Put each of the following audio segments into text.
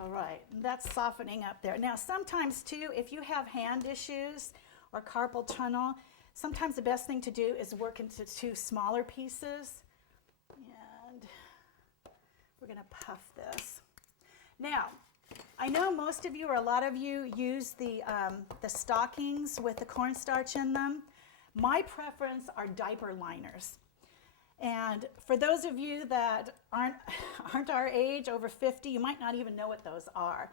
All right, that's softening up there. Now sometimes too, if you have hand issues or carpal tunnel, sometimes the best thing to do is work into two smaller pieces. And we're gonna puff this. Now, I know most of you, or a lot of you, use the stockings with the cornstarch in them. My preference are diaper liners. And for those of you that aren't our age, over 50, you might not even know what those are.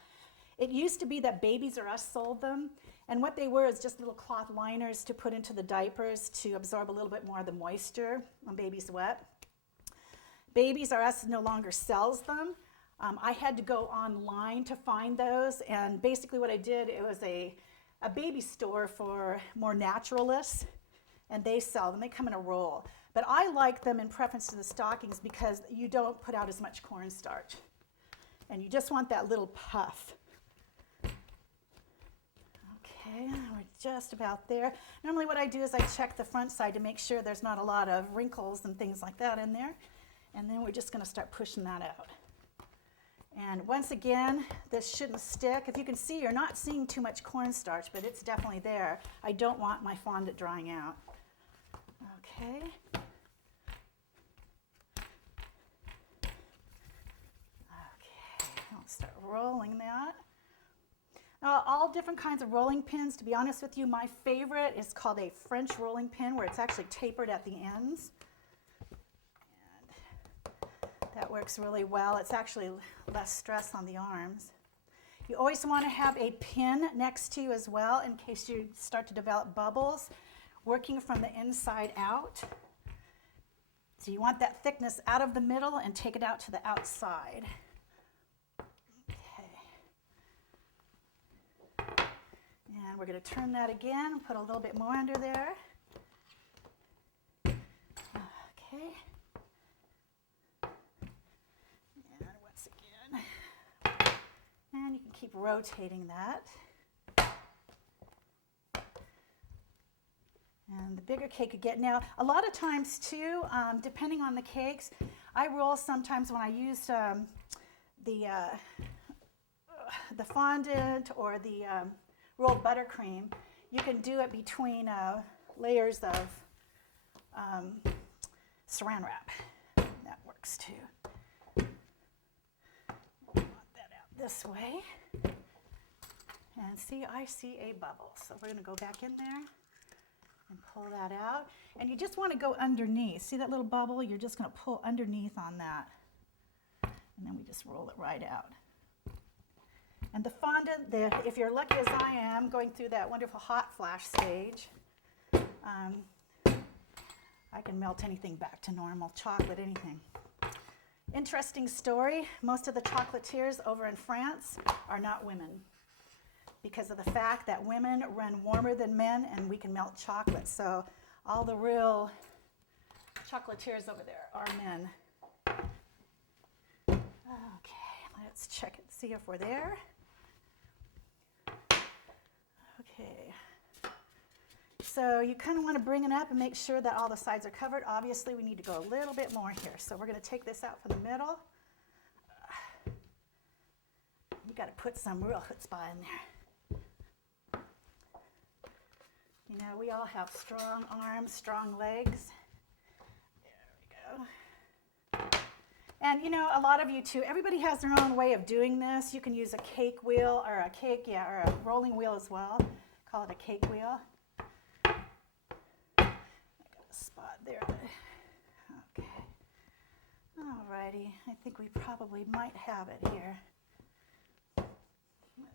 It used to be that Babies R Us sold them, and what they were is just little cloth liners to put into the diapers to absorb a little bit more of the moisture when baby's wet. Babies R Us no longer sells them. I had to go online to find those, and basically what I did, it was a baby store for more naturalists, and they sell them. They come in a roll. But I like them in preference to the stockings because you don't put out as much cornstarch. And you just want that little puff. Okay, we're just about there. Normally what I do is I check the front side to make sure there's not a lot of wrinkles and things like that in there. And then we're just going to start pushing that out. And once again, this shouldn't stick. If you can see, you're not seeing too much cornstarch, but it's definitely there. I don't want my fondant drying out. Okay. I'll start rolling that. Now, all different kinds of rolling pins. To be honest with you, my favorite is called a French rolling pin, where it's actually tapered at the ends. And that works really well. It's actually less stress on the arms. You always want to have a pin next to you as well in case you start to develop bubbles, working from the inside out. So you want that thickness out of the middle and take it out to the outside. And we're going to turn that again, put a little bit more under there. Okay. And once again. And you can keep rotating that. And the bigger cake you get. Now, a lot of times too, depending on the cakes, I roll sometimes when I use the fondant or the rolled buttercream. You can do it between layers of saran wrap. That works too. Want that out this way. And see, I see a bubble. So we're going to go back in there and pull that out. And you just want to go underneath. See that little bubble? You're just going to pull underneath on that. And then we just roll it right out. And the fondant, if you're lucky as I am, going through that wonderful hot flash stage, I can melt anything back to normal, chocolate, anything. Interesting story, most of the chocolatiers over in France are not women because of the fact that women run warmer than men and we can melt chocolate. So all the real chocolatiers over there are men. Okay, let's check it, see if we're there. Okay, so you kind of want to bring it up and make sure that all the sides are covered. Obviously, we need to go a little bit more here. So we're going to take this out from the middle. You got to put some real chutzpah in there. You know, we all have strong arms, strong legs. There we go. And you know, a lot of you too, everybody has their own way of doing this. You can use a cake wheel or or a rolling wheel as well. Call it a cake wheel. I got a spot there. Okay. Alrighty, I think we probably might have it here.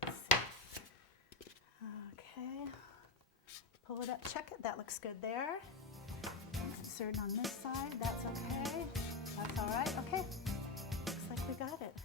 Let's see. Okay. Pull it up, check it, that looks good there. Insert it on this side, that's okay. That's all right, okay. Looks like we got it.